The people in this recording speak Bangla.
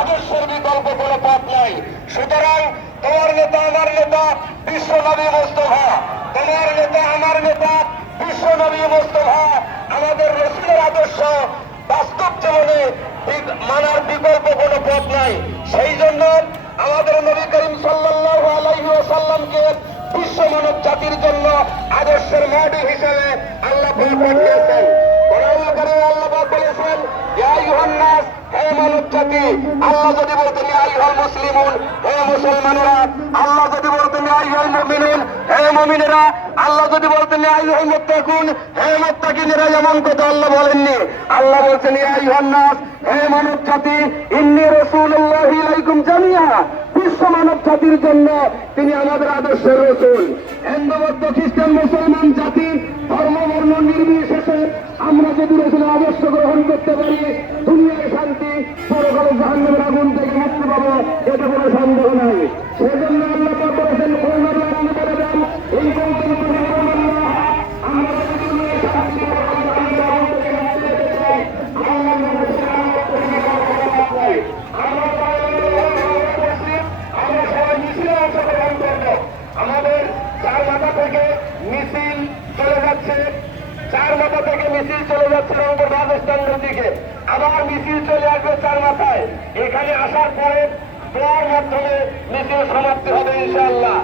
আদর্শের বিকল্প কোনো পথ নাই কোনো পথ নাই সেই জন্য আমাদের নবী করিম সাল্লাল্লাহু আলাইহি ওয়াসাল্লামকে বিশ্ব মানব জাতির জন্য আদর্শের মডেল হিসেবে আল্লাহ পাঠিয়েছেন। আল্লাহ যদি বলতেন এমন কথা আল্লাহ বলেননি। আল্লাহ বলছেন, হে মানব জাতি ইন্নী রাসূলুল্লাহি ইলাইকুম বিশ্ব মানব জাতির জন্য তিনি আমাদের আদর্শের রসুল। হিন্দু খ্রিস্টান মুসলমান জাতি, ধর্ম, বর্ণ নির্বিশেষে আমরা যদি রসুলের আদর্শ গ্রহণ করতে পারি চার মাথা থেকে মিছিল চলে যাচ্ছে। চার মাথা থেকে মিছিল চলে যাচ্ছে দিকে। আবার মিছিল চলে আসবে এখানে আসার পরে দোয়ার মাধ্যমে মিছিল সমাপ্তি হবে ইনশাআল্লাহ।